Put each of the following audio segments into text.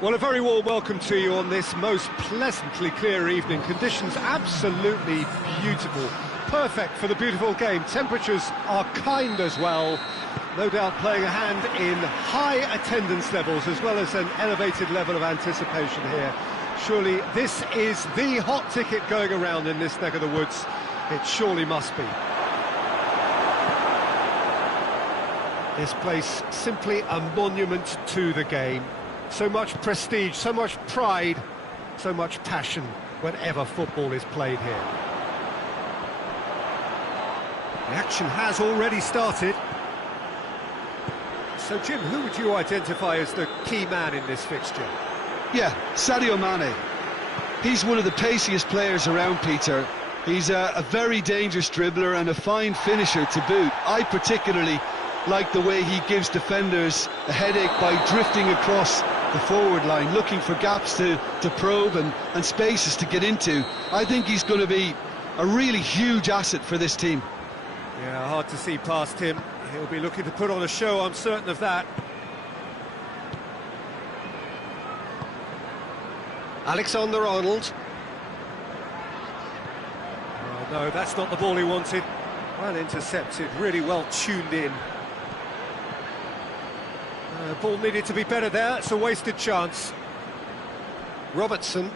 Well, a very warm welcome to you on this most pleasantly clear evening. Conditions absolutely beautiful. Perfect for the beautiful game. Temperatures are kind as well. No doubt playing a hand in high attendance levels as well as an elevated level of anticipation here. Surely this is the hot ticket going around in this neck of the woods. It surely must be. This place simply a monument to the game. So much prestige, so much pride, so much passion whenever football is played here. The action has already started. So, Jim, who would you identify as the key man in this fixture? Yeah, Sadio Mane. He's one of the paciest players around, Peter. He's a very dangerous dribbler and a fine finisher to boot. I particularly like the way he gives defenders a headache by drifting across the forward line, looking for gaps to probe and spaces to get into. I think he's going to be a really huge asset for this team. Yeah, hard to see past him. He'll be looking to put on a show, I'm certain of that. Alexander-Arnold. Oh, no, that's not the ball he wanted. Well intercepted, really well tuned in. Ball needed to be better there, it's a wasted chance. Robertson.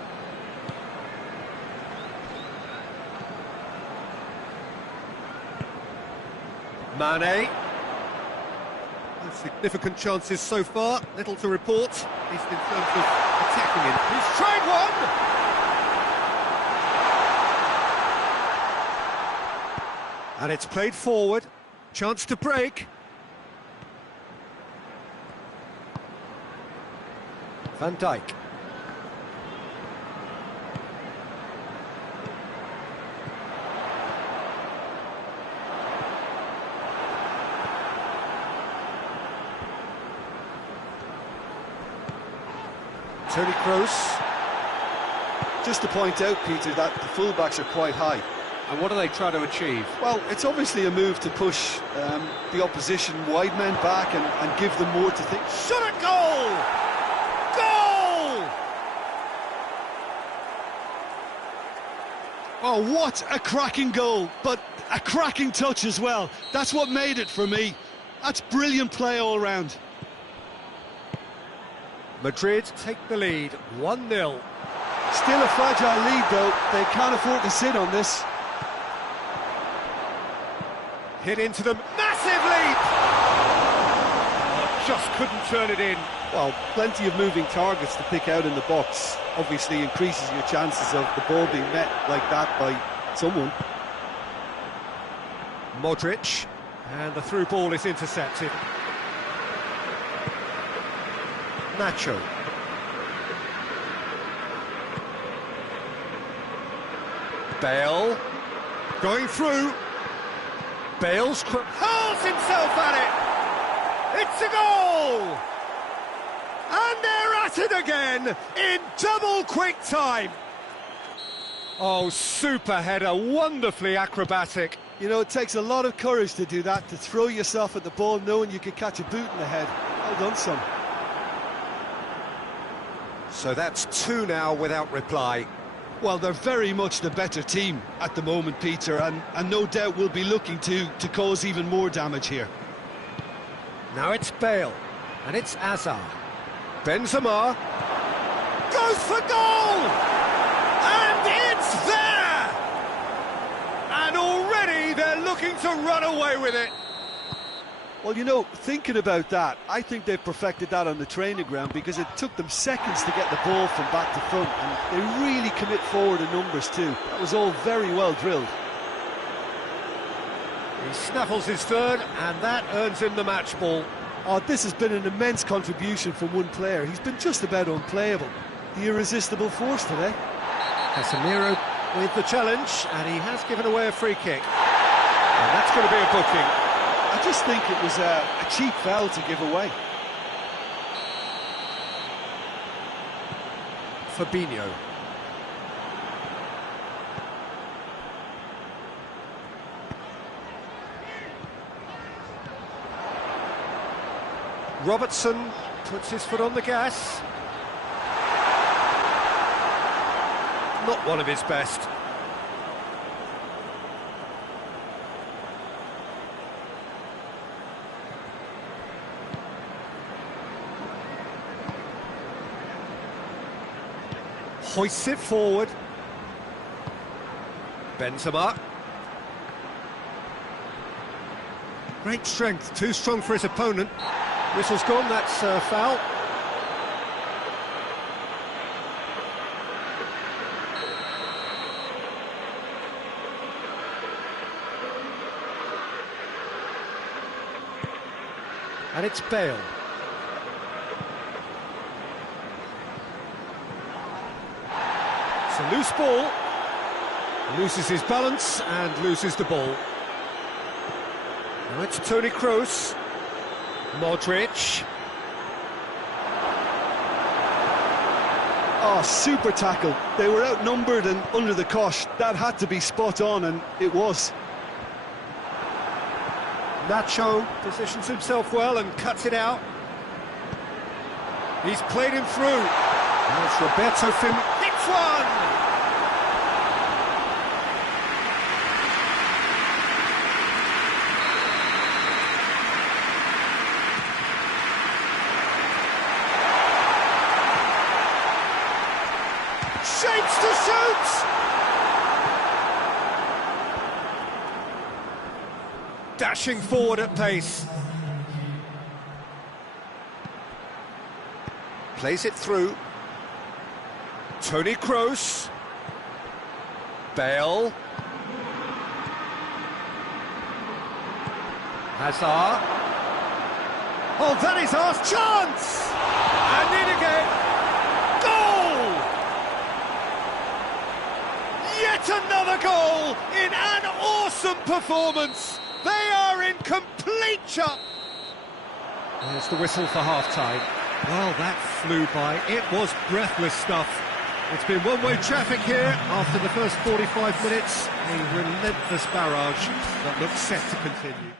Mane. Significant chances so far, little to report, at least in terms of attacking him. He's tried one! And it's played forward, chance to break. Van Dijk. Tony Kroos. Just to point out, Peter, that the fullbacks are quite high. And what do they try to achieve? Well, it's obviously a move to push the opposition wide men back and give them more to think. Shot at goal! Goal! Oh, what a cracking goal, but a cracking touch as well. That's what made it for me. That's brilliant play all round. Madrid take the lead, 1-0. Still a fragile lead, though. They can't afford to sit on this. Hit into them, massive leap! Oh, just couldn't turn it in. Well, plenty of moving targets to pick out in the box. Obviously increases your chances of the ball being met like that by someone. Modric, and the through ball is intercepted. Nacho. Bale. Going through. Bale's hurls himself at it. It's a goal! And they're at it again in double quick time. Oh, super header, wonderfully acrobatic. You know, it takes a lot of courage to do that, to throw yourself at the ball knowing you could catch a boot in the head. Well done, son. So that's 2 now without reply. Well, they're very much the better team at the moment, Peter, and no doubt will be looking to cause even more damage here. Now it's Bale, and it's Hazard. Benzema goes for goal! And it's there! And already they're looking to run away with it. Well, you know, thinking about that, I think they've perfected that on the training ground because it took them seconds to get the ball from back to front, and they really commit forward in numbers too. That was all very well drilled. He snaffles his third, and that earns him the match ball. Oh, this has been an immense contribution from one player. He's been just about unplayable. The irresistible force today. Casemiro with the challenge, and he has given away a free kick. And that's going to be a booking. I just think it was a cheap foul to give away. Fabinho. Robertson puts his foot on the gas. not one of his best. Hoists it forward. Benzema. Great strength, too strong for his opponent. Whistle's gone, that's foul. And it's Bale. It's a loose ball. Loses his balance and loses the ball. Now it's Toni Kroos. Modric. Oh, super tackle. They were outnumbered and under the cosh. That had to be spot on, and it was. Nacho positions himself well and cuts it out. He's played him through. Now it's Roberto Firmino. Hits one! Shapes to shoot! Dashing forward at pace. Plays it through. Toni Kroos. Bale. Hazard. Oh, that is our chance! And in again. Goal! Yet another goal in an awesome performance. They are in complete shock. There's the whistle for half-time. Well, that flew by. It was breathless stuff. It's been one-way traffic here after the first 45 minutes. A relentless barrage that looks set to continue.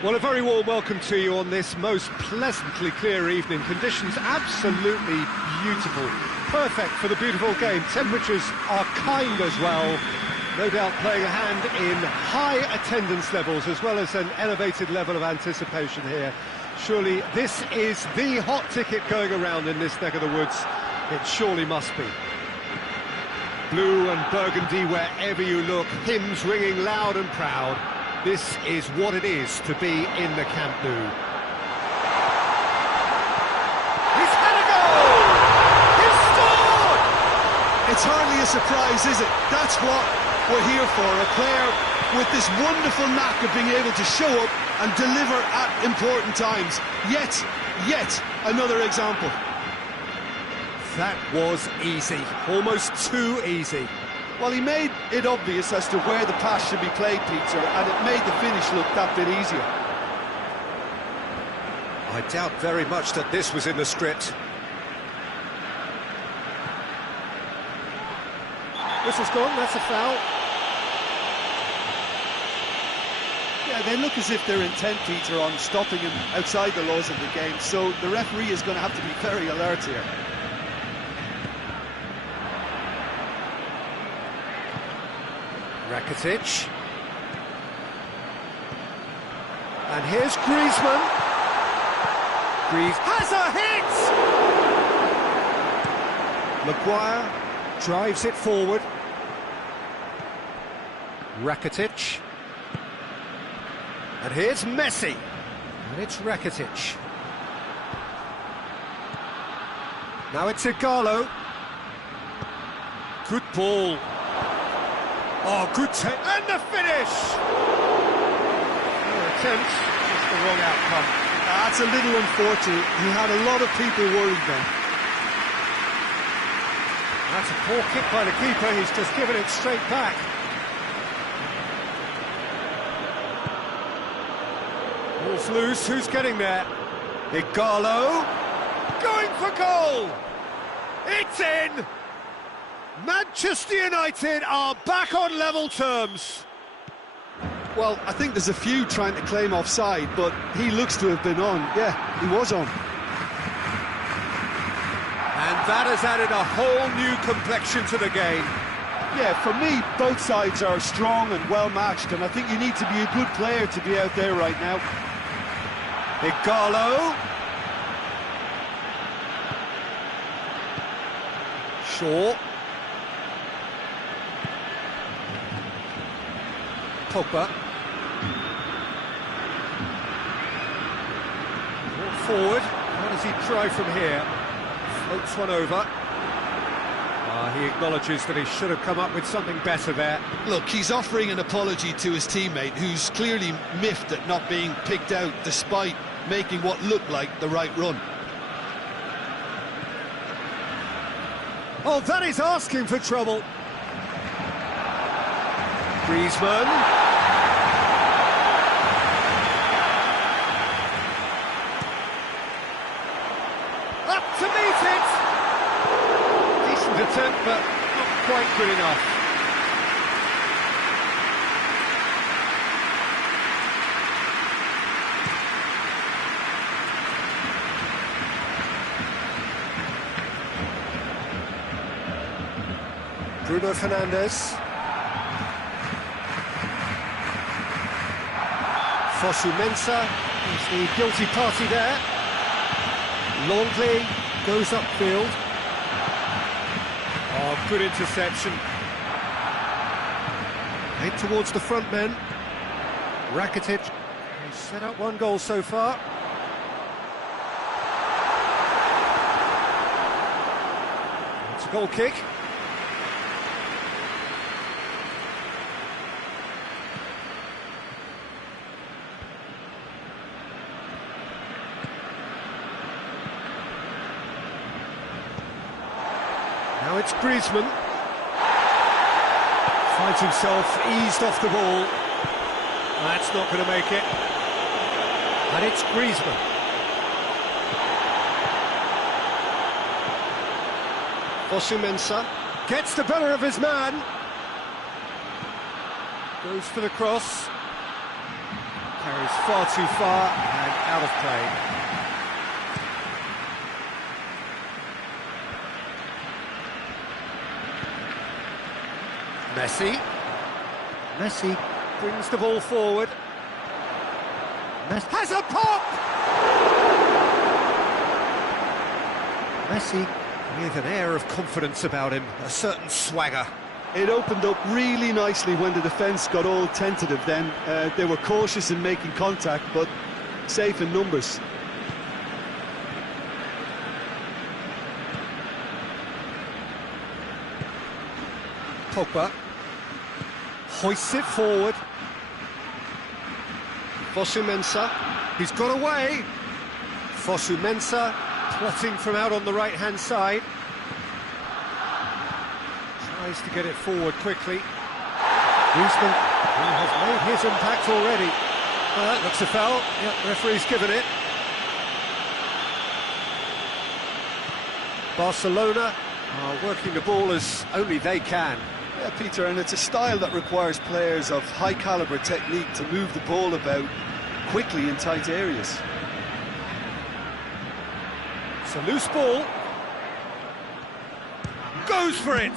Well, a very warm welcome to you on this most pleasantly clear evening. Conditions absolutely beautiful. Perfect for the beautiful game. Temperatures are kind as well. No doubt playing a hand in high attendance levels as well as an elevated level of anticipation here. Surely this is the hot ticket going around in this neck of the woods. It surely must be. Blue and burgundy wherever you look, hymns ringing loud and proud. This is what it is to be in the Camp Nou. He's had a goal! He's scored! It's hardly a surprise, is it? That's what we're here for, a player with this wonderful knack of being able to show up and deliver at important times. Yet another example. That was easy, almost too easy. Well, he made it obvious as to where the pass should be played, Peter, and it made the finish look that bit easier. I doubt very much that this was in the script. Whistle's gone, that's a foul. Yeah, they look as if they're intent, Peter, on stopping him outside the laws of the game, so the referee is going to have to be very alert here. Rakitic. And here's Griezmann. Has a hit! Maguire drives it forward. Rakitic. And here's Messi. And it's Rakitic. Now it's Igalo. Good ball. Oh, good take, and the finish! No attempt, just the wrong outcome. That's a little unfortunate. He had a lot of people worried then. That's a poor kick by the keeper, he's just given it straight back. Ball's loose, who's getting there? Igalo, going for goal! It's in! Manchester United are back on level terms. Well, I think there's a few trying to claim offside, but he looks to have been on. Yeah, he was on. And that has added a whole new complexion to the game. Yeah, for me, both sides are strong and well-matched, and I think you need to be a good player to be out there right now. Igalo. Shaw. Pogba. Forward. How does he try from here? Floats one over. He acknowledges that he should have come up with something better there. Look, he's offering an apology to his teammate, who's clearly miffed at not being picked out despite making what looked like the right run. Oh, that is asking for trouble. Griezmann. Up to meet it. Decent attempt, but not quite good enough. Bruno Fernandes. Fosu Mensah is the guilty party there. Longley goes upfield. Oh, good interception. Head towards the front men. Rakitic. He's set up one goal so far. It's a goal kick. Now it's Griezmann. Finds himself eased off the ball. That's not going to make it. And it's Griezmann. Fosu Mensah gets the better of his man. Goes for the cross. Carries far too far and out of play. Messi brings the ball forward. Messi has a pop! Messi with an air of confidence about him, a certain swagger. It opened up really nicely when the defence got all tentative then. They were cautious in making contact, but safe in numbers. Pogba hoists it forward. Fosu-Mensah, he's got away. Fosu-Mensah plotting from out on the right-hand side. Tries to get it forward quickly. Griezmann, who has made his impact already. Well, that looks a foul. Yep, the referee's given it. Barcelona are working the ball as only they can. Yeah, Peter, and it's a style that requires players of high-calibre technique to move the ball about quickly in tight areas. It's a loose ball. Goes for it!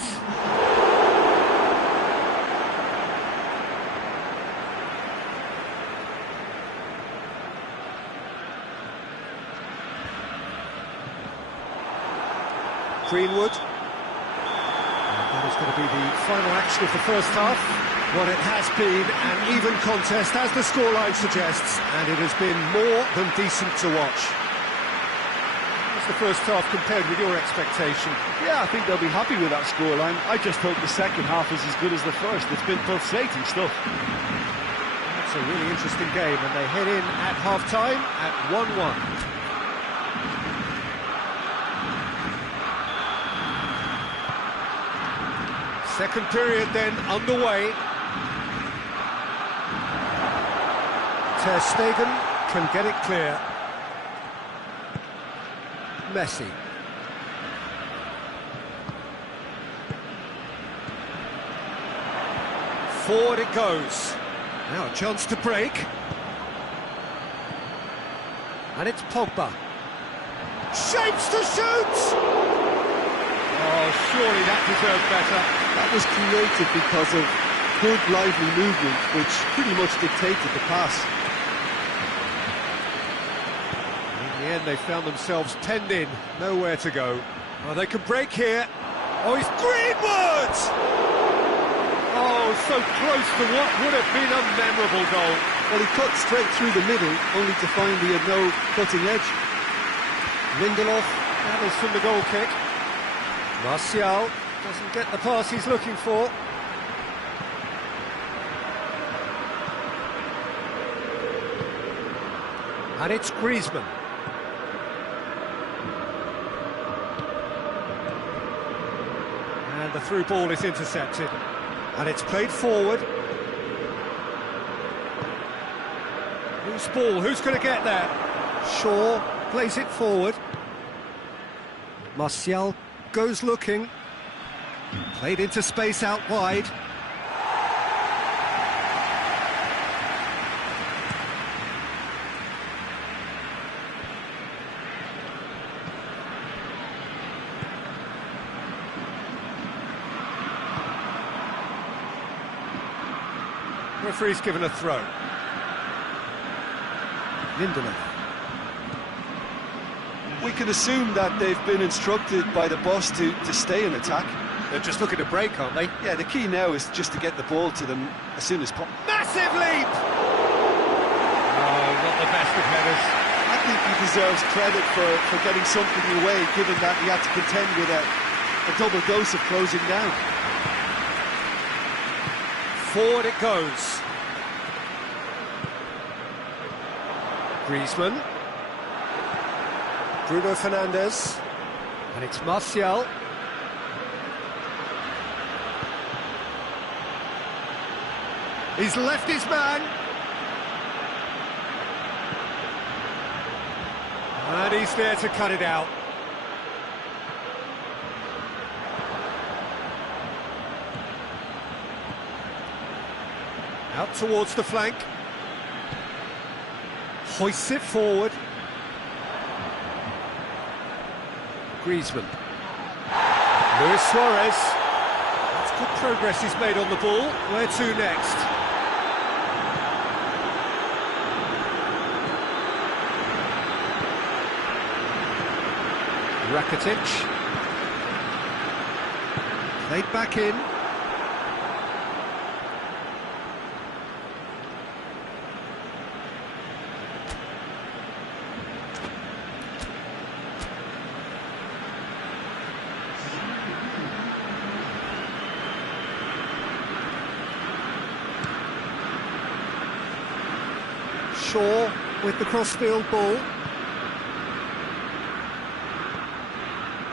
Greenwood. That is going to be the final action of the first half. What it has been an even contest, as the scoreline suggests, and it has been more than decent to watch. How's the first half compared with your expectation? Yeah, I think they'll be happy with that scoreline. I just hope the second half is as good as the first. It's been pulsating stuff. That's a really interesting game, and they head in at half-time at 1-1. Second period then underway. Ter Stegen can get it clear. Messi. Forward it goes. Now a chance to break. And it's Pogba. Shapes to shoot! Oh, surely that deserved better. That was created because of good, lively movement, which pretty much dictated the pass. In the end, they found themselves penned in, nowhere to go. Oh, they can break here. Oh, it's Greenwood! Oh, so close to what would have been a memorable goal. Well, he cut straight through the middle, only to find he had no cutting edge. Lindelof, that is from the goal kick. Martial doesn't get the pass he's looking for. And it's Griezmann. And the through ball is intercepted. And it's played forward. Loose ball, who's going to get there? Shaw plays it forward. Martial goes looking. Played into space out wide. Referee's given a throw. Lindelof. We can assume that they've been instructed by the boss to stay in attack. They're just looking to break, aren't they? Yeah, the key now is just to get the ball to them as soon as possible. Massive leap! Oh, not the best of headers. I think he deserves credit for getting something away, given that he had to contend with a double dose of closing down. Forward it goes. Griezmann. Bruno Fernandes. And it's Martial. He's left his man. And he's there to cut it out. Out towards the flank. hoists it forward. Griezmann. Luis Suarez. That's good progress he's made on the ball. Where to next? Rakitic. Played back in. Shaw with the crossfield ball.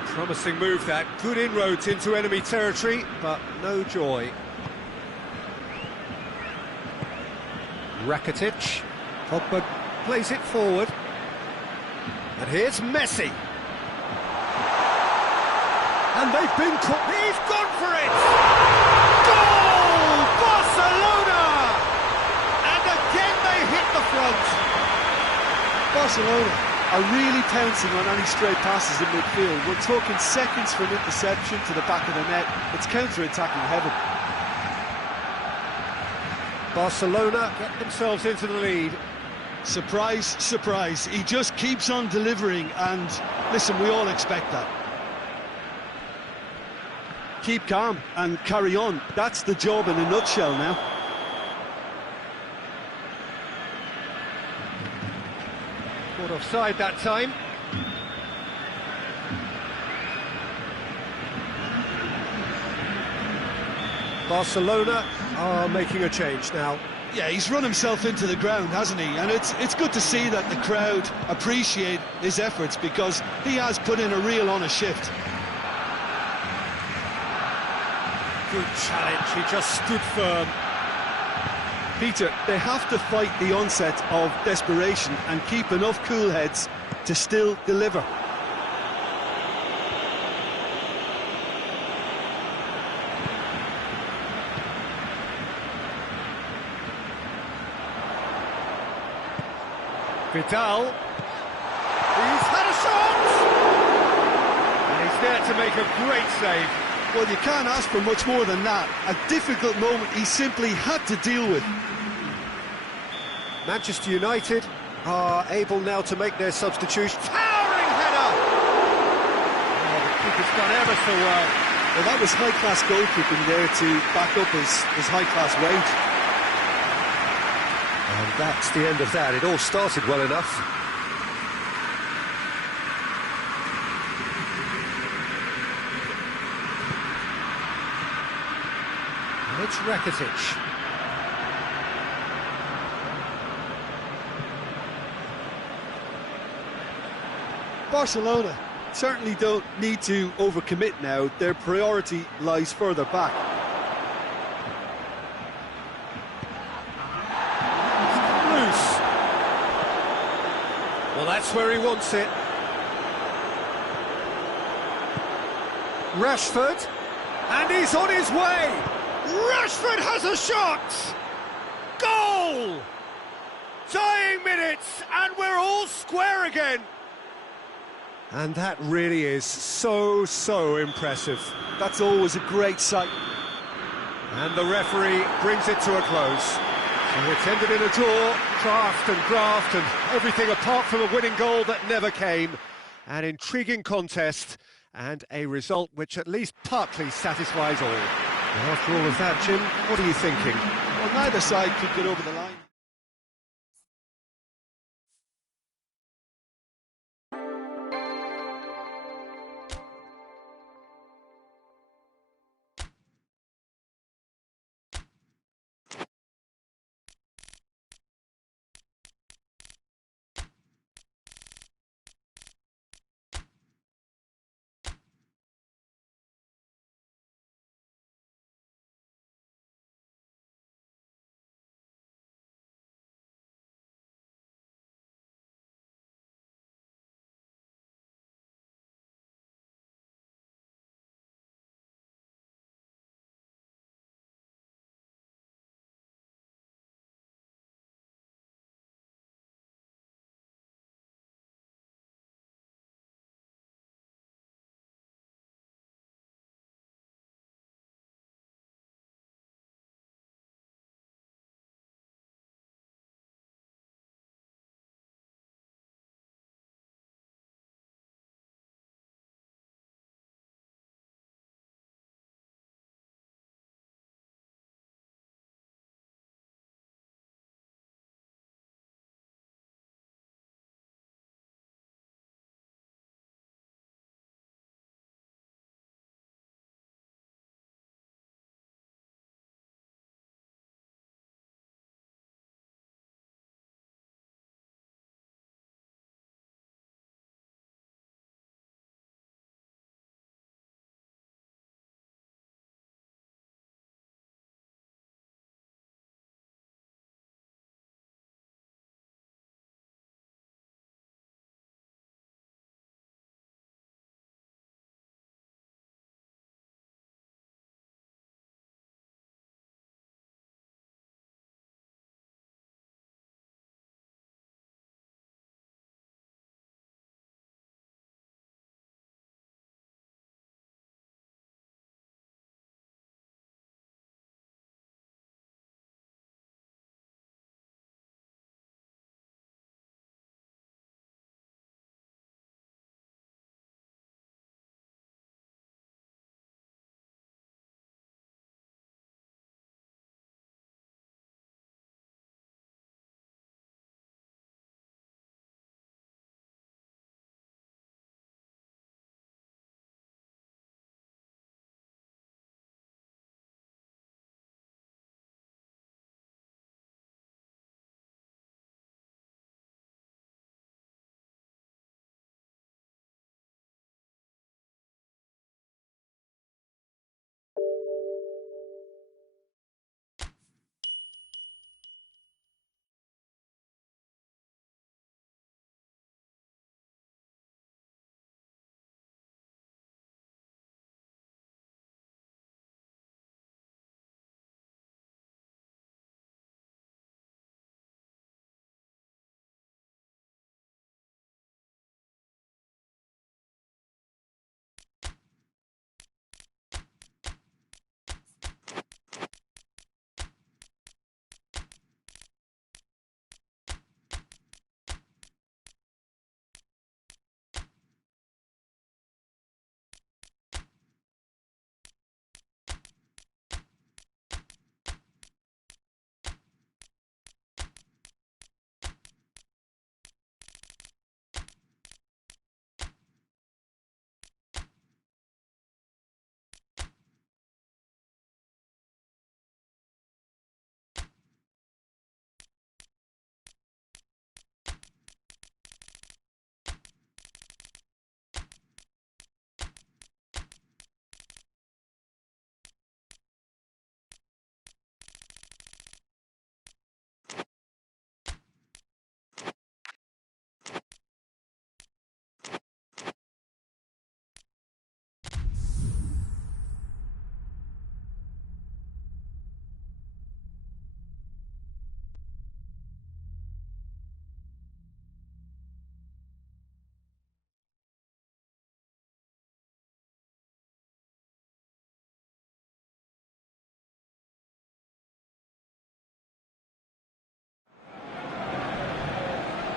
Promising move that, good inroads into enemy territory, but no joy. Rakitic, Pogba plays it forward. And here's Messi. And they've been caught, he's gone for it! Goal! Barcelona! And again they hit the front. Barcelona are really pouncing on any stray passes in midfield. We're talking seconds from interception to the back of the net. It's counter-attacking heaven. Barcelona get themselves into the lead. Surprise, surprise. He just keeps on delivering, and listen, we all expect that. Keep calm and carry on. That's the job in a nutshell now. Caught offside that time. Barcelona are making a change now. Yeah, he's run himself into the ground, hasn't he? And it's good to see that the crowd appreciate his efforts, because he has put in a real honest shift. Good challenge, he just stood firm. Peter, they have to fight the onset of desperation and keep enough cool heads to still deliver. Vidal. He's had a shot! And he's there to make a great save. Well, you can't ask for much more than that. A difficult moment he simply had to deal with. Manchester United are able now to make their substitution. Towering header! Oh, the keeper's done ever so well. Well, that was high-class goalkeeping there to back up his high-class wage. And that's the end of that. It all started well enough. And it's Rakitic. Barcelona certainly don't need to overcommit now. Their priority lies further back. Loose. Well, that's where he wants it. Rashford, and he's on his way. Rashford has a shot. Goal! Dying minutes, and we're all square again. And that really is so impressive. That's always a great sight. And the referee brings it to a close. So it's ended in a draw, craft and graft and everything apart from a winning goal that never came. An intriguing contest and a result which at least partly satisfies all. And after all of that, Jim, what are you thinking? Well, neither side could get over the line.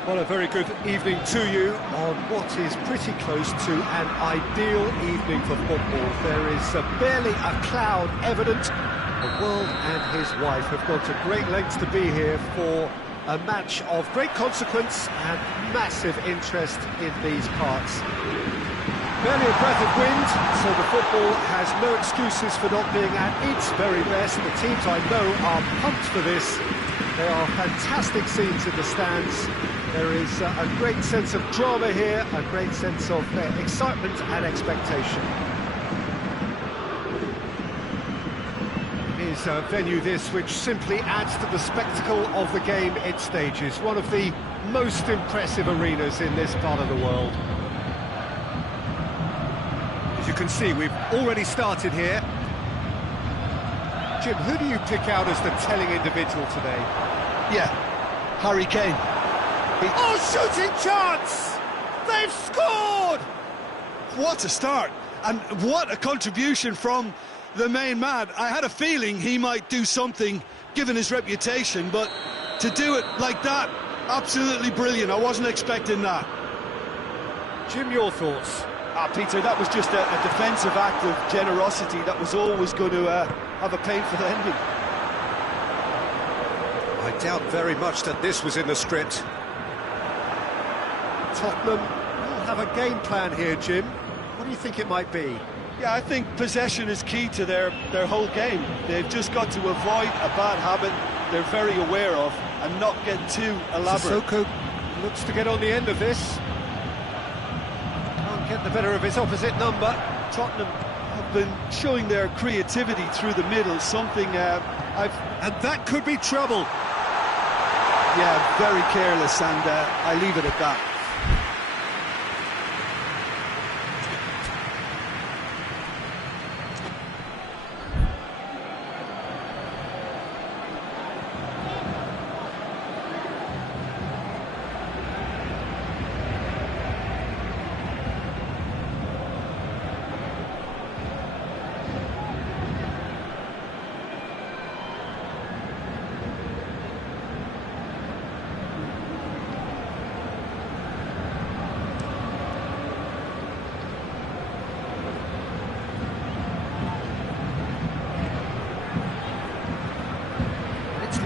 Well, a very good evening to you on what is pretty close to an ideal evening for football. There is barely a cloud evident. The world and his wife have gone to great lengths to be here for a match of great consequence and massive interest in these parts. Barely a breath of wind, so the football has no excuses for not being at its very best. The teams I know are pumped for this. There are fantastic scenes in the stands. There is a great sense of drama here, a great sense of excitement and expectation. It is a venue this which simply adds to the spectacle of the game it stages. One of the most impressive arenas in this part of the world. As you can see, we've already started here. Jim, who do you pick out as the telling individual today? Yeah, Harry Kane. Oh, shooting chance! They've scored! What a start, and what a contribution from the main man. I had a feeling he might do something, given his reputation, but to do it like that, absolutely brilliant. I wasn't expecting that. Jim, your thoughts? Peter, that was just a defensive act of generosity that was always going to have a painful ending. I doubt very much that this was in the script. Tottenham will have a game plan here, Jim. What do you think it might be? Yeah, I think possession is key to their whole game. They've just got to avoid a bad habit they're very aware of and not get too elaborate. Sissoko looks to get on the end of this. Can't get the better of his opposite number. Tottenham have been showing their creativity through the middle, something And that could be trouble. Yeah, very careless, and I leave it at that.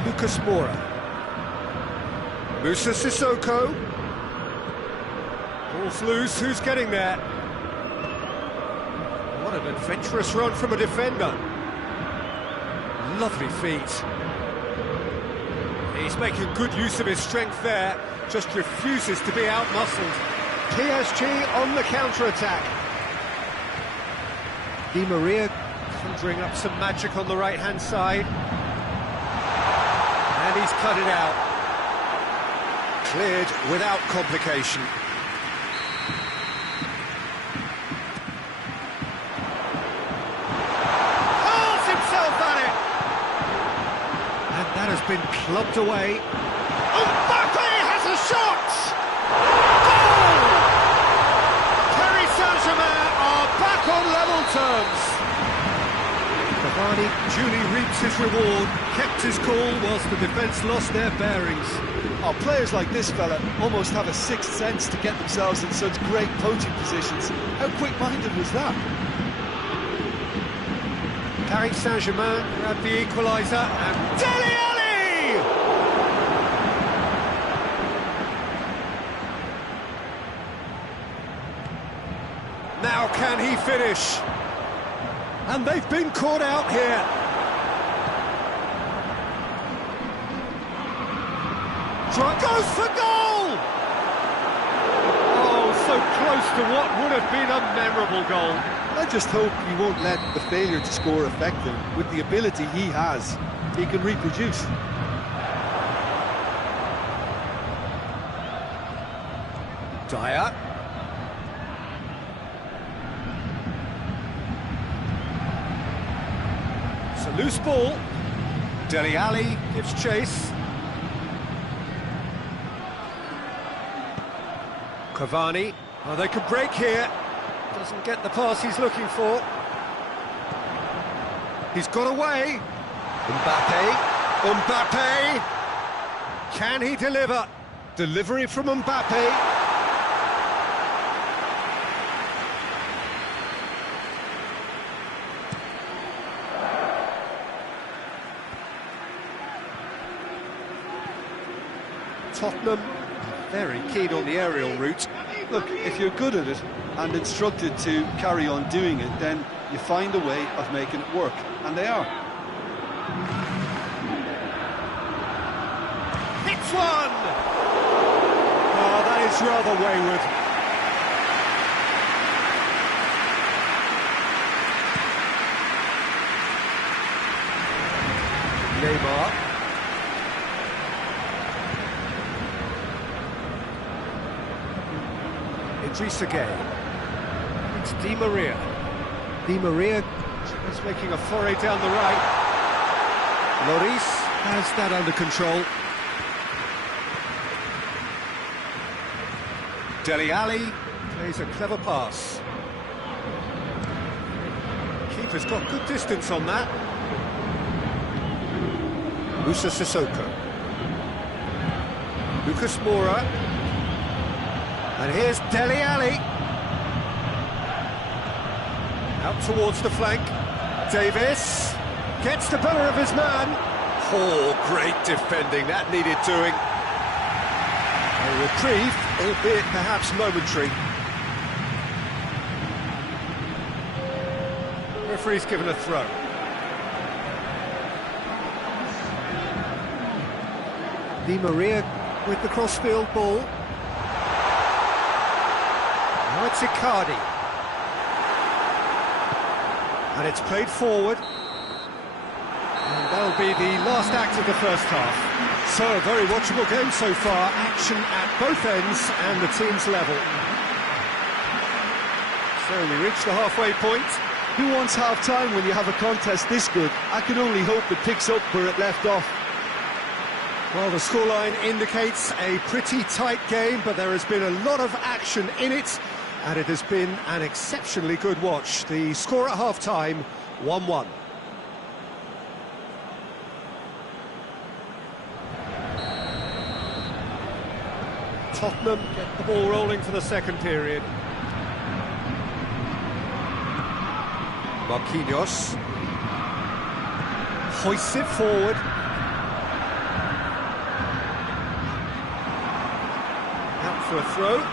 Lucas Moura. Musa Sissoko. Ball's loose, who's getting there? What an adventurous run from a defender. Lovely feet. He's making good use of his strength there, just refuses to be out-muscled. PSG on the counter-attack. Di Maria conjuring up some magic on the right-hand side. And he's cut it out. Cleared without complication. Hurls himself at it! And that has been clubbed away. Mbappe has a shot! Goal! Paris Saint-Germain are back on level terms. Cavani duly reaps his reward, kept his cool whilst the defence lost their bearings. Oh, players like this fella almost have a sixth sense to get themselves in such great poaching positions. How quick-minded was that? Paris Saint-Germain grabbed the equaliser and Dele Alli! Now can he finish? And they've been caught out here. Goes for goal! Oh, so close to what would have been a memorable goal. I just hope he won't let the failure to score affect him. With the ability he has, he can reproduce. Dyer. It's a loose ball. Dele Alli gives chase. Cavani. Oh, they could break here. Doesn't get the pass he's looking for. He's got away. Mbappe. Can he deliver? Delivery from Mbappe. Tottenham very keen on the aerial route. Look, if you're good at it and instructed to carry on doing it, then you find a way of making it work, and they are. Hits one! Oh, that is rather wayward. Neymar. Idrissa Gueye. It's Di Maria. Di Maria is making a foray down the right. Lloris has that under control. Dele Alli plays a clever pass. Keeper's got good distance on that. Musa Sissoko. Lucas Moura. And here's Dele Alli. Out towards the flank. Davis gets the better of his man. Oh, great defending. That needed doing. A reprieve, albeit perhaps momentary. Referee's given a throw. Di Maria with the crossfield ball. Now it's Icardi. And it's played forward. And that'll be the last act of the first half. So, a very watchable game so far. Action at both ends and the team's level. So we reach the halfway point. Who wants half-time when you have a contest this good? I can only hope it picks up where it left off. Well, the scoreline indicates a pretty tight game, but there has been a lot of action in it. And it has been an exceptionally good watch. The score at half-time, 1-1. Tottenham get the ball rolling for the second period. Marquinhos hoists it forward. Out for a throw.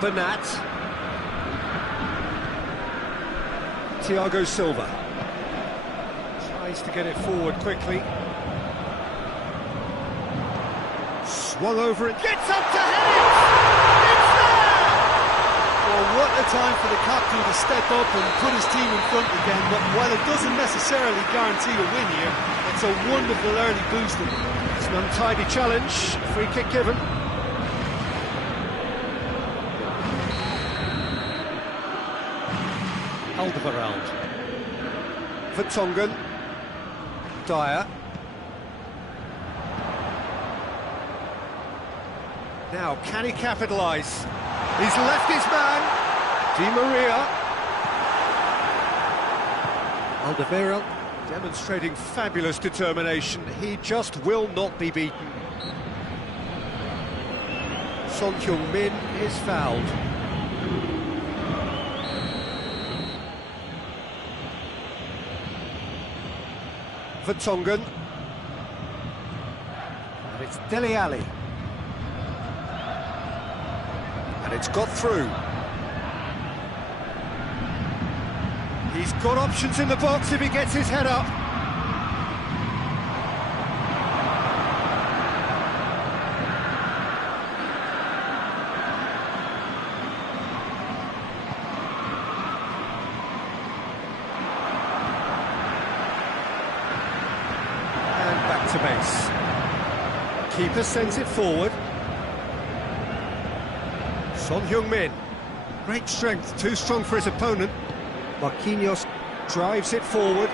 Bernat. Thiago Silva tries to get it forward quickly. Swung over and gets up to head it! It's there! Well, what a time for the captain to step up and put his team in front again, but while it doesn't necessarily guarantee a win here, it's a wonderful early boost. It's an untidy challenge, free kick given. Alderweireld. Vertonghen. Dyer. Now, can he capitalise? He's left his man. Di Maria. Alderweireld demonstrating fabulous determination. He just will not be beaten. Son Heung-min is fouled. Vertonghen. And it's Dele Alli. And it's got through. He's got options in the box if he gets his head up. And back to base. Keeper sends it forward. Son Heung-min, great strength, too strong for his opponent. Marquinhos drives it forward.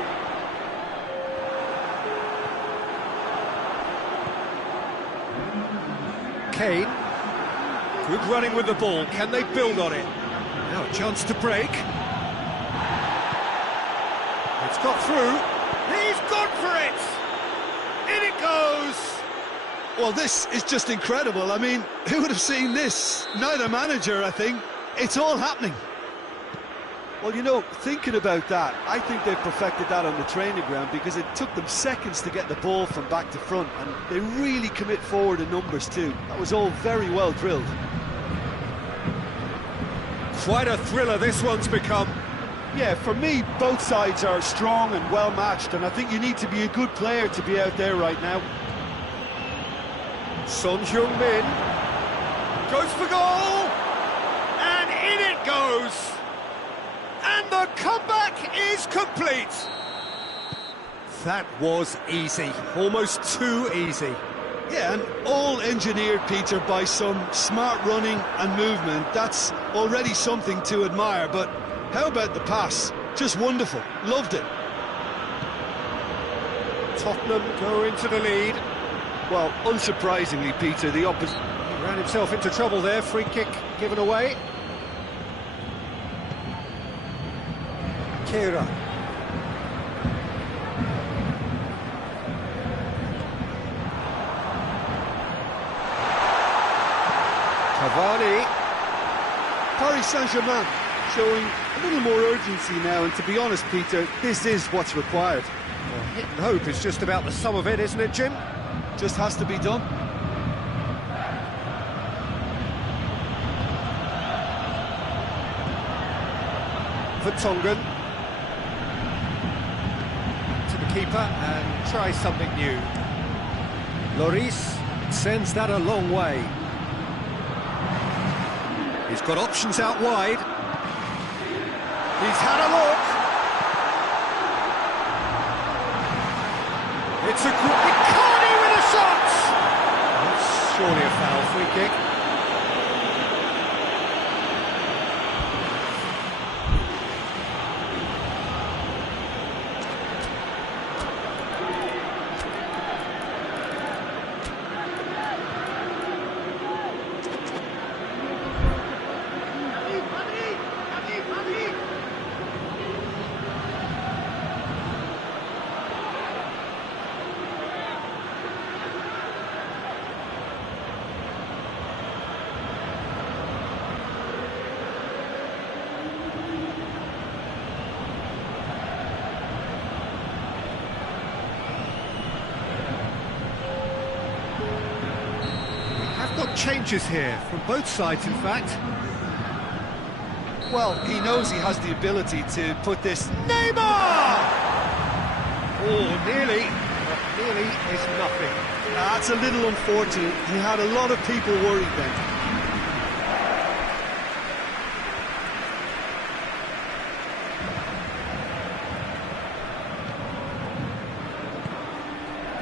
Kane, good running with the ball, can they build on it? Now a chance to break. It's got through, he's gone for it! In it goes! Well, this is just incredible. I mean, who would have seen this? Neither manager, I think. It's all happening. Well, you know, thinking about that, I think they perfected that on the training ground because it took them seconds to get the ball from back to front, and they really commit forward in numbers too. That was all very well drilled. Quite a thriller this one's become. Yeah, for me, both sides are strong and well matched, and I think you need to be a good player to be out there right now. Son Heung-min goes for goal, and in it goes, and the comeback is complete. That was easy, almost too easy. Yeah, and all engineered, Peter, by some smart running and movement. That's already something to admire, but how about the pass? Just wonderful, loved it. Tottenham go into the lead. Well, unsurprisingly, Peter, the opposite... He ran himself into trouble there, free kick given away. Kira. Cavani. Paris Saint-Germain showing a little more urgency now, and to be honest, Peter, this is what's required. Well, hit and hope is just about the sum of it, isn't it, Jim? Just has to be done. Vertonghen to the keeper and try something new. Lloris sends that a long way. He's got options out wide. He's had a look. It's a great Carney with a shot. That's surely a foul, free kick. Changes here from both sides, in fact. Well, he knows he has the ability to put this... Neymar! Oh, nearly. But nearly is nothing. That's a little unfortunate. He had a lot of people worried then.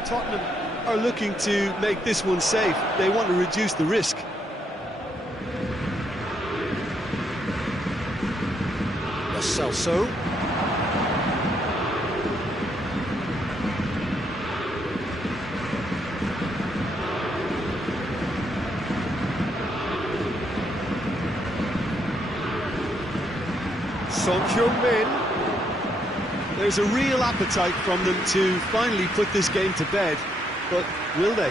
Tottenham are looking to make this one safe. They want to reduce the risk. Lo Celso. Son Heung-min. There's a real appetite from them to finally put this game to bed. But will they?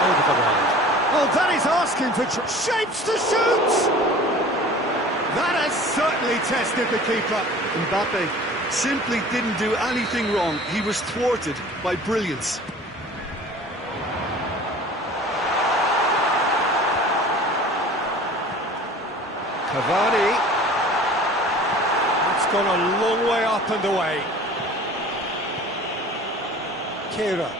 Over the line. Oh, that is asking for shapes to shoot! That has certainly tested the keeper. Mbappe simply didn't do anything wrong. He was thwarted by brilliance. Cavani. Gone a long way up and away. Kira.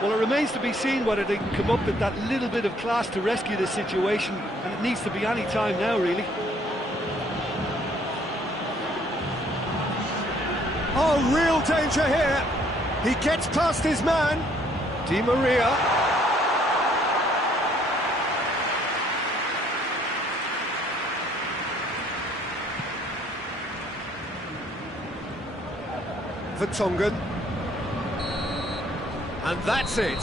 Well, it remains to be seen whether they can come up with that little bit of class to rescue the situation, and it needs to be any time now, really. Oh, real danger here. He gets past his man. Di Maria. Vertonghen. And that's it.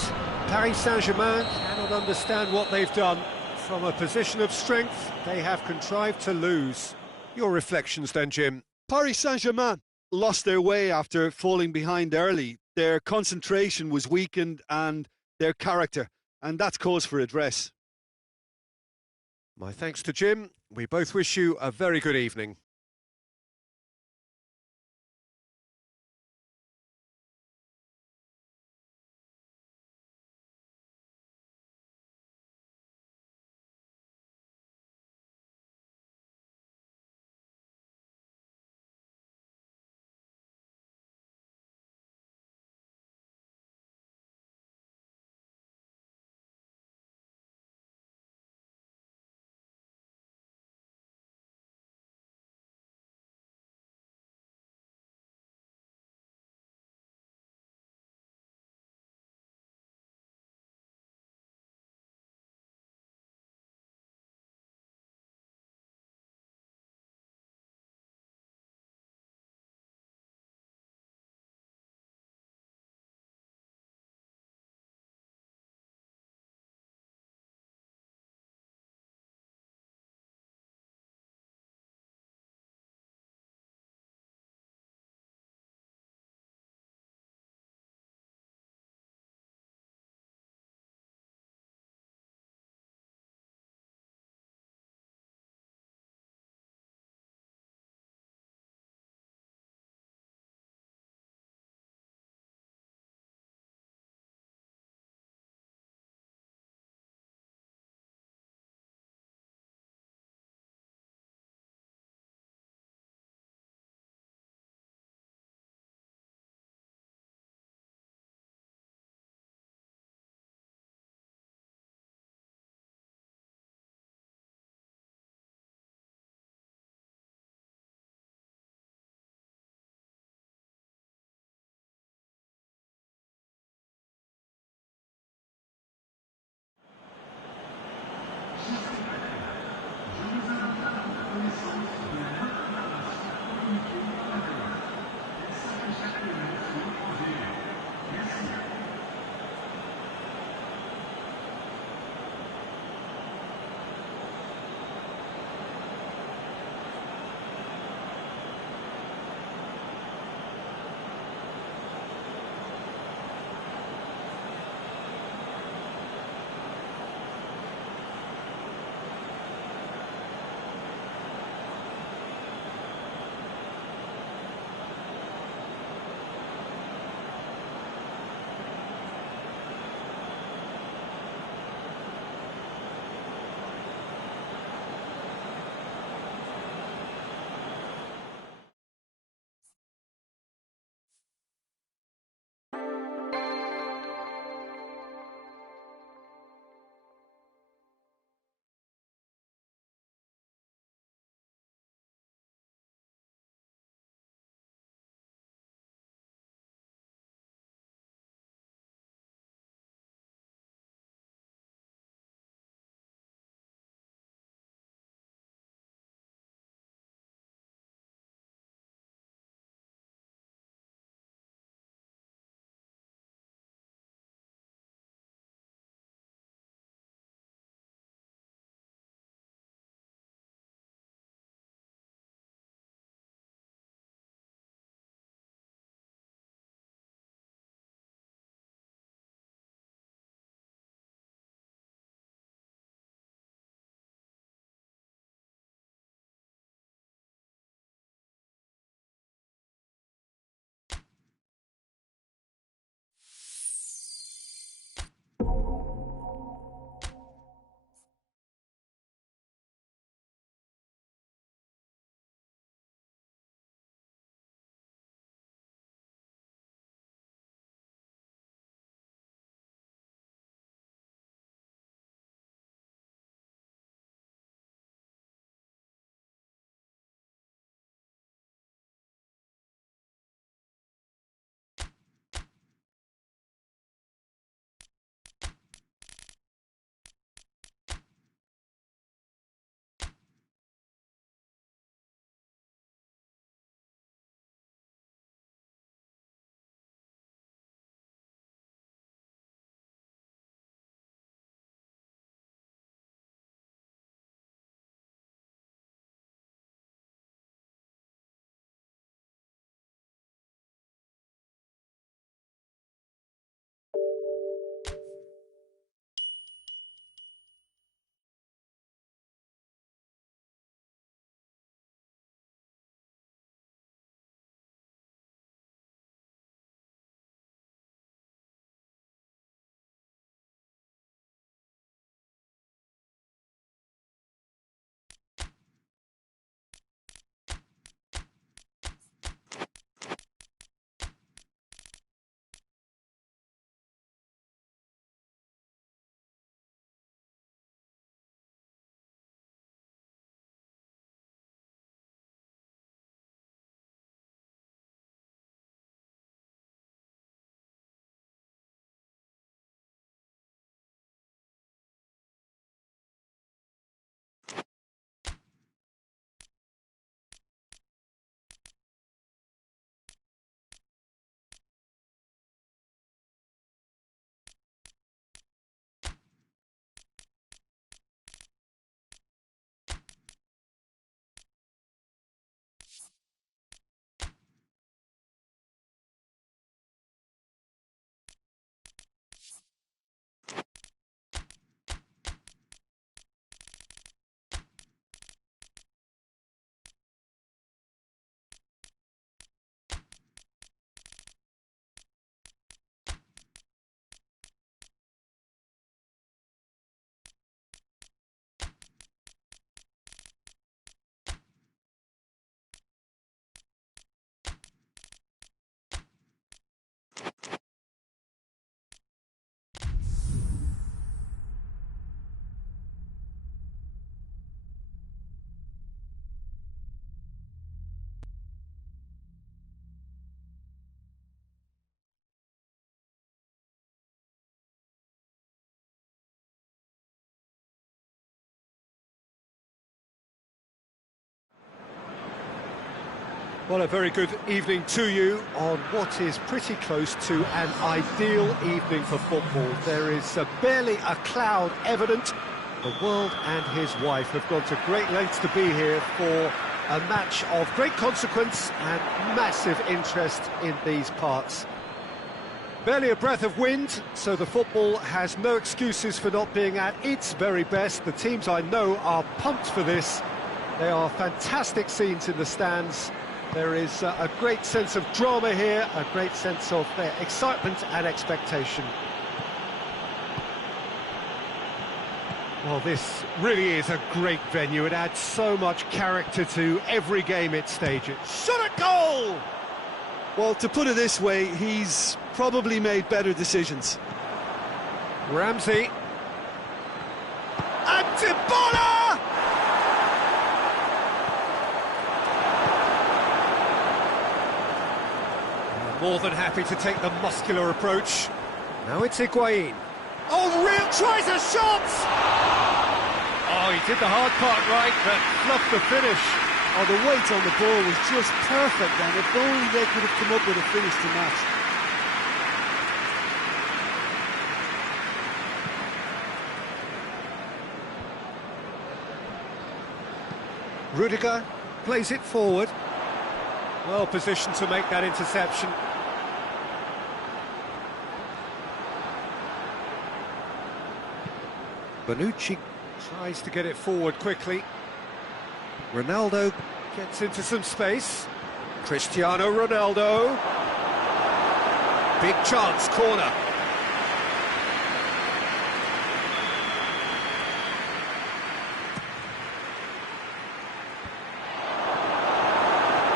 Paris Saint-Germain cannot understand what they've done. From a position of strength, they have contrived to lose. Your reflections then, Jim? Paris Saint-Germain lost their way after falling behind early. Their concentration was weakened and their character, and that's cause for address. My thanks to Jim. We both wish you a very good evening. Well, a very good evening to you on what is pretty close to an ideal evening for football. There is barely a cloud evident. The world and his wife have gone to great lengths to be here for a match of great consequence and massive interest in these parts. Barely a breath of wind, so the football has no excuses for not being at its very best. The teams I know are pumped for this. They are fantastic scenes in the stands. There is a great sense of drama here, a great sense of excitement and expectation. Well, this really is a great venue. It adds so much character to every game it stages. Shot at goal! Well, to put it this way, he's probably made better decisions. Ramsey. And Dybala! More than happy to take the muscular approach. Now it's Higuain. Oh, real tries a shot! Oh, he did the hard part right, but fluffed the finish. Oh, the weight on the ball was just perfect then. If only they could have come up with a finish to match. Rudiger plays it forward. Well positioned to make that interception. Bonucci tries to get it forward quickly. Ronaldo gets into some space. Cristiano Ronaldo. Big chance, corner.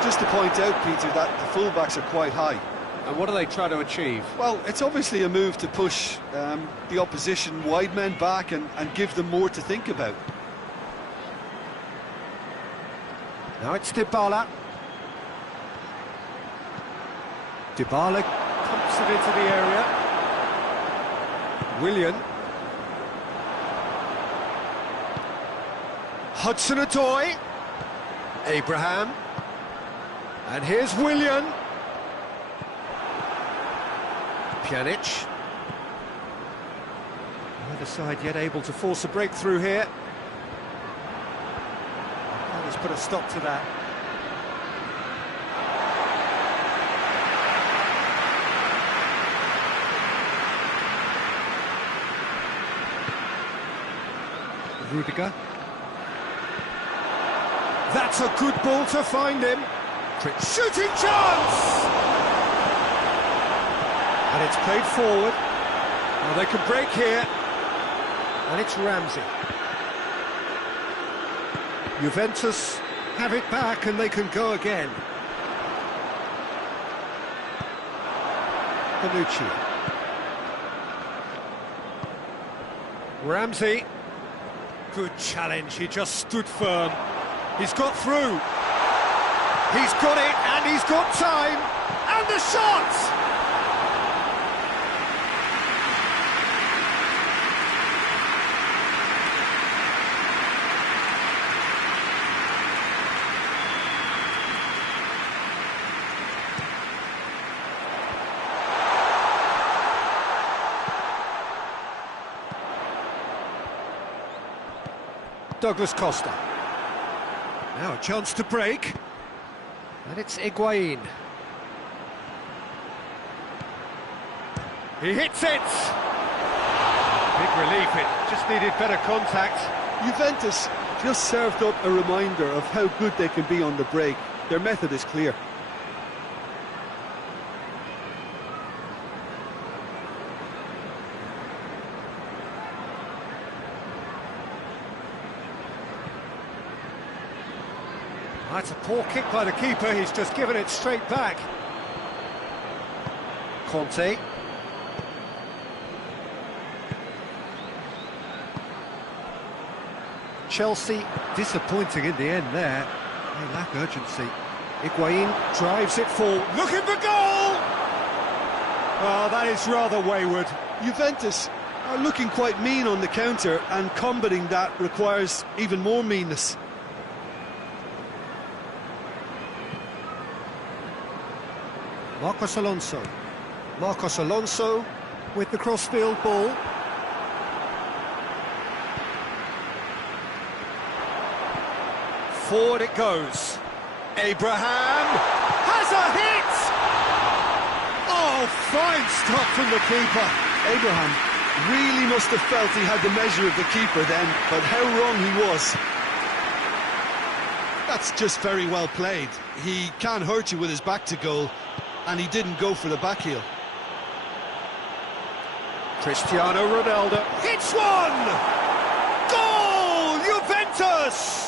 Just to point out, Peter, that the fullbacks are quite high. And what are they trying to achieve? Well, it's obviously a move to push the opposition wide men back and give them more to think about. Now it's Dybala. Dybala pumps it into the area. Willian. Hudson-Odoi. Abraham. And here's Willian. Pjanic. Neither side yet able to force a breakthrough here. Let's put a stop to that. Rudiger. That's a good ball to find him. Shooting chance! And it's played forward. Well, they can break here. And it's Ramsey. Juventus have it back and they can go again. Bonucci. Ramsey. Good challenge, he just stood firm. He's got through. He's got it and he's got time. And the shot! Douglas Costa. Now a chance to break. And it's Higuain. He hits it! Big relief, it just needed better contact. Juventus just served up a reminder of how good they can be on the break. Their method is clear. That's a poor kick by the keeper, he's just given it straight back. Conte. Chelsea disappointing in the end there. They lack urgency. Higuain drives it forward, looking for goal! Oh, that is rather wayward. Juventus are looking quite mean on the counter, and combating that requires even more meanness. Marcos Alonso. Marcos Alonso with the crossfield ball. Forward it goes. Abraham has a hit! Oh, fine stop from the keeper. Abraham really must have felt he had the measure of the keeper then, but how wrong he was. That's just very well played. He can't hurt you with his back to goal, and he didn't go for the back heel. Cristiano Ronaldo hits one! Goal! Juventus!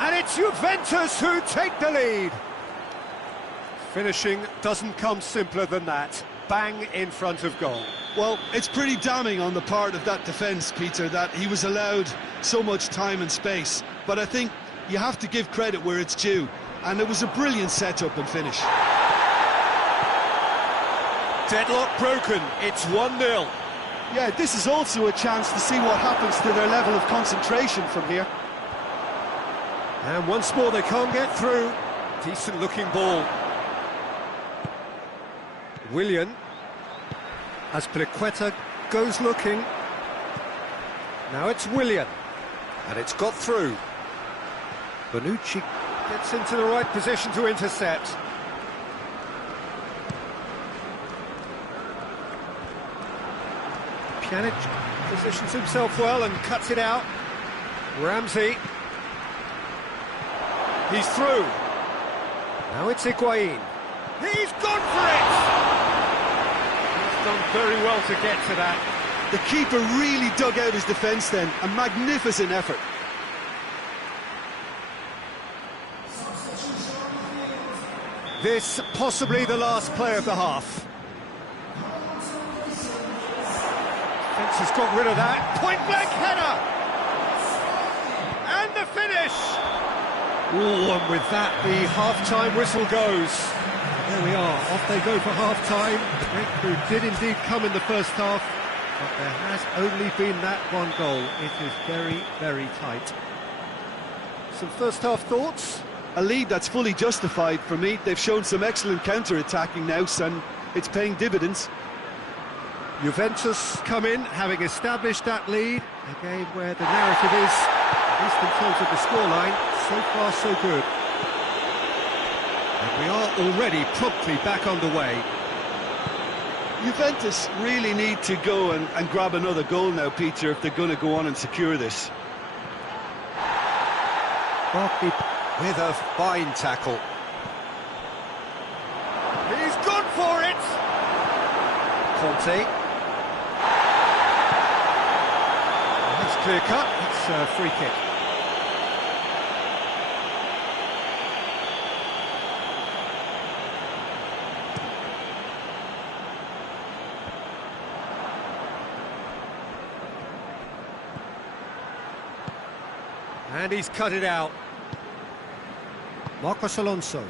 And it's Juventus who take the lead. Finishing doesn't come simpler than that. Bang in front of goal. Well, it's pretty damning on the part of that defence, Peter, that he was allowed so much time and space. But I think you have to give credit where it's due. And it was a brilliant set-up and finish. Deadlock broken. It's 1-0. Yeah, this is also a chance to see what happens to their level of concentration from here. And once more they can't get through. Decent looking ball. Willian. Azpilicueta goes looking. Now it's Willian. And it's got through. Bonucci gets into the right position to intercept. Pjanic positions himself well and cuts it out. Ramsey. He's through. Now it's Higuain. He's gone for it! He's done very well to get to that. The keeper really dug out his defence then. A magnificent effort. This possibly the last play of the half. Fence has got rid of that. Point-blank header! And the finish! Ooh, and with that, the half-time whistle goes. There we are, off they go for half-time. Breakthrough did indeed come in the first half, but there has only been that one goal. It is very, very tight. Some first-half thoughts? A lead that's fully justified for me. They've shown some excellent counter-attacking now, and it's paying dividends. Juventus come in, having established that lead. A game where the narrative is, at least in terms of the scoreline, so far so good. And we are already promptly back underway. Juventus really need to go and grab another goal now, Peter, if they're going to go on and secure this. Barkley with a fine tackle. He's gone for it! Conte. That's clear cut, it's a free kick. And he's cut it out. Marcos Alonso.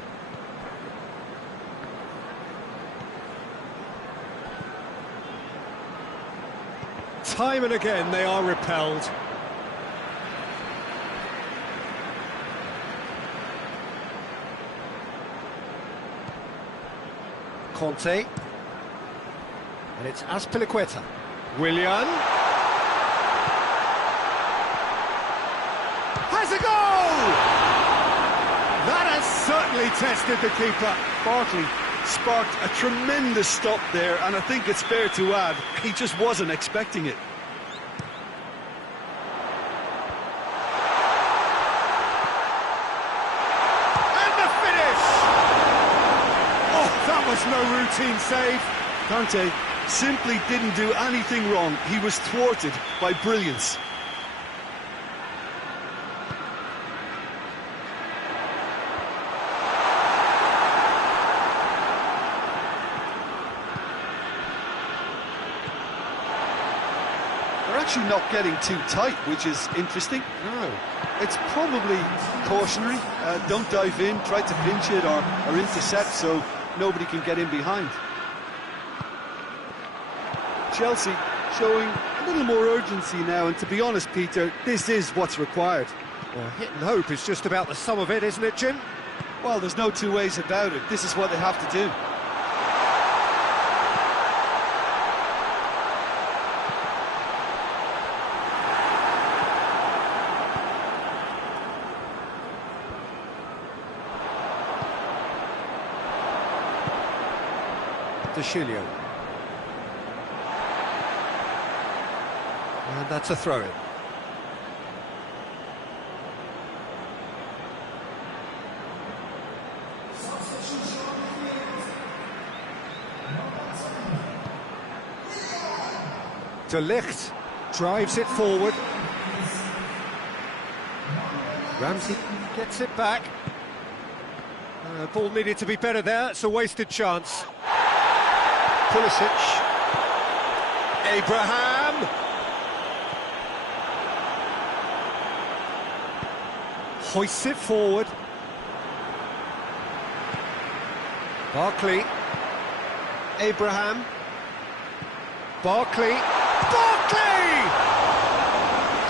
Time and again they are repelled. Conte. And it's Azpilicueta. Willian. Has a goal! That has certainly tested the keeper. Barkley sparked a tremendous stop there, and I think it's fair to add, he just wasn't expecting it. And the finish! Oh, that was no routine save. Conte simply didn't do anything wrong. He was thwarted by brilliance. They're actually not getting too tight, which is interesting. No. It's probably cautionary. Don't dive in, try to pinch it or intercept so nobody can get in behind. Chelsea showing a little more urgency now, and to be honest, Peter, this is what's required. Well, hit and hope is just about the sum of it, isn't it, Jim? Well, there's no two ways about it. This is what they have to do. D'Achilio. And that's a throw-in. De Ligt drives it forward. Ramsey gets it back. Ball needed to be better there. It's a wasted chance. Pulisic. Abraham. Hoists it forward. Barkley. Abraham. Barkley. Barkley!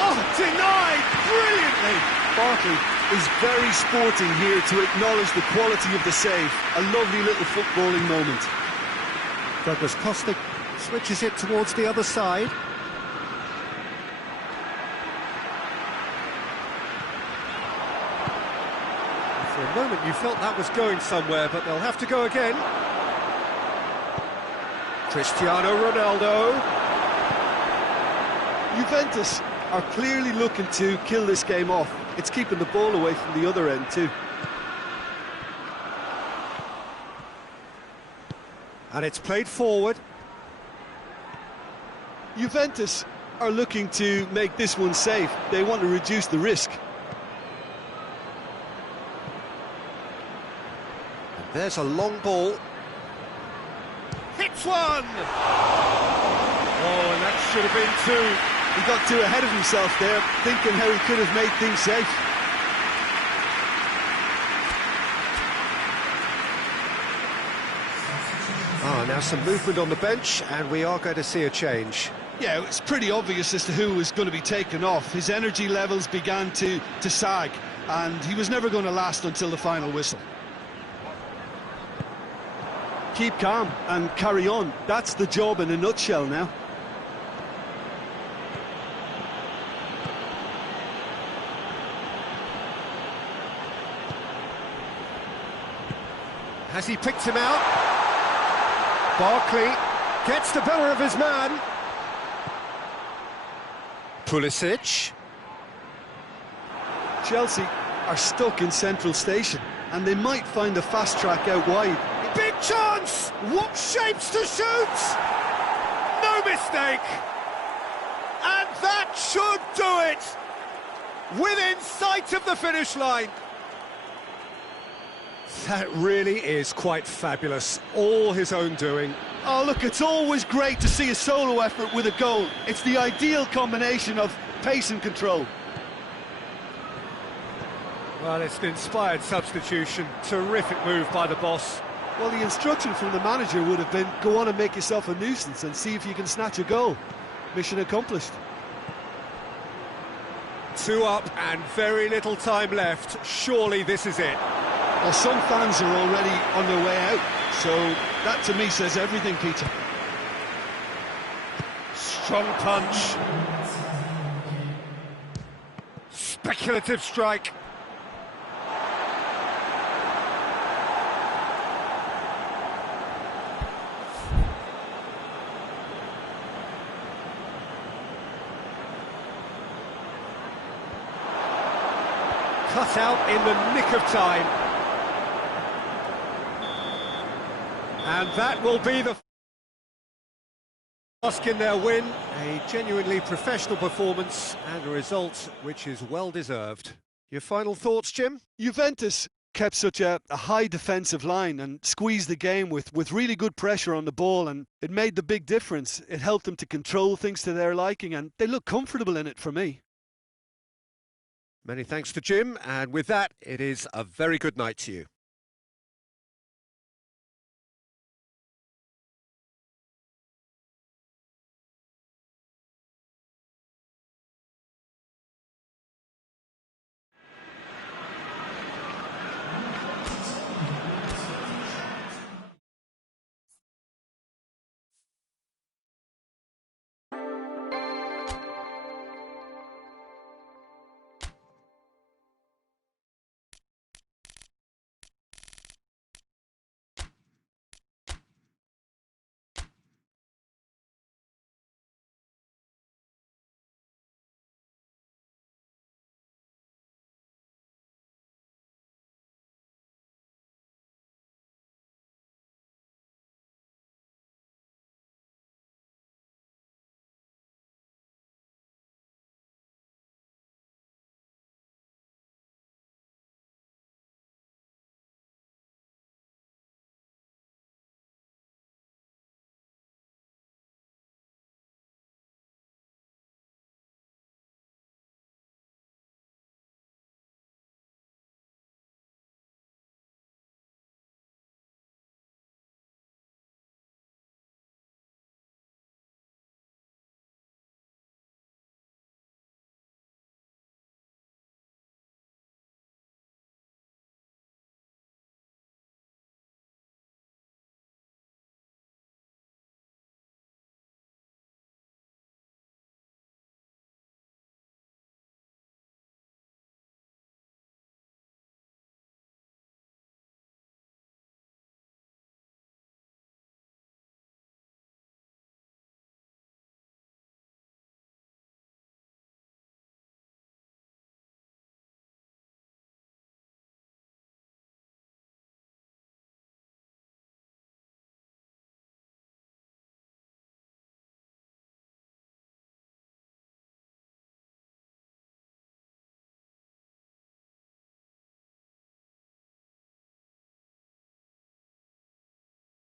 Oh, denied brilliantly! Barkley is very sporting here to acknowledge the quality of the save. A lovely little footballing moment. Douglas Costa switches it towards the other side. For a moment you felt that was going somewhere, but they'll have to go again. Cristiano Ronaldo. Juventus are clearly looking to kill this game off. It's keeping the ball away from the other end too. And it's played forward. Juventus are looking to make this one safe. They want to reduce the risk. And there's a long ball. Hits one! Oh, and that should have been two. He got too ahead of himself there, thinking how he could have made things safe. Now some movement on the bench, and we are going to see a change. Yeah, it's pretty obvious as to who was going to be taken off. His energy levels began to sag, and he was never going to last until the final whistle. Keep calm and carry on. That's the job in a nutshell now. Has he picked him out? Barkley gets the better of his man. Pulisic. Chelsea are stuck in Central Station, and they might find a fast track out wide. Big chance! What shapes to shoot! No mistake! And that should do it! Within sight of the finish line. That really is quite fabulous. All his own doing. Oh, look, it's always great to see a solo effort with a goal. It's the ideal combination of pace and control. Well, it's an inspired substitution. Terrific move by the boss. Well, the instruction from the manager would have been, go on and make yourself a nuisance and see if you can snatch a goal. Mission accomplished. 2 up and very little time left. Surely this is it. Well, some fans are already on their way out, so that to me says everything, Peter. Strong punch. Speculative strike. Cut out in the nick of time. And that will be the task in their win. A genuinely professional performance and a result which is well deserved. Your final thoughts, Jim? Juventus kept such a high defensive line and squeezed the game with really good pressure on the ball, and it made the big difference. It helped them to control things to their liking, and they look comfortable in it for me. Many thanks to Jim, and with that, it is a very good night to you.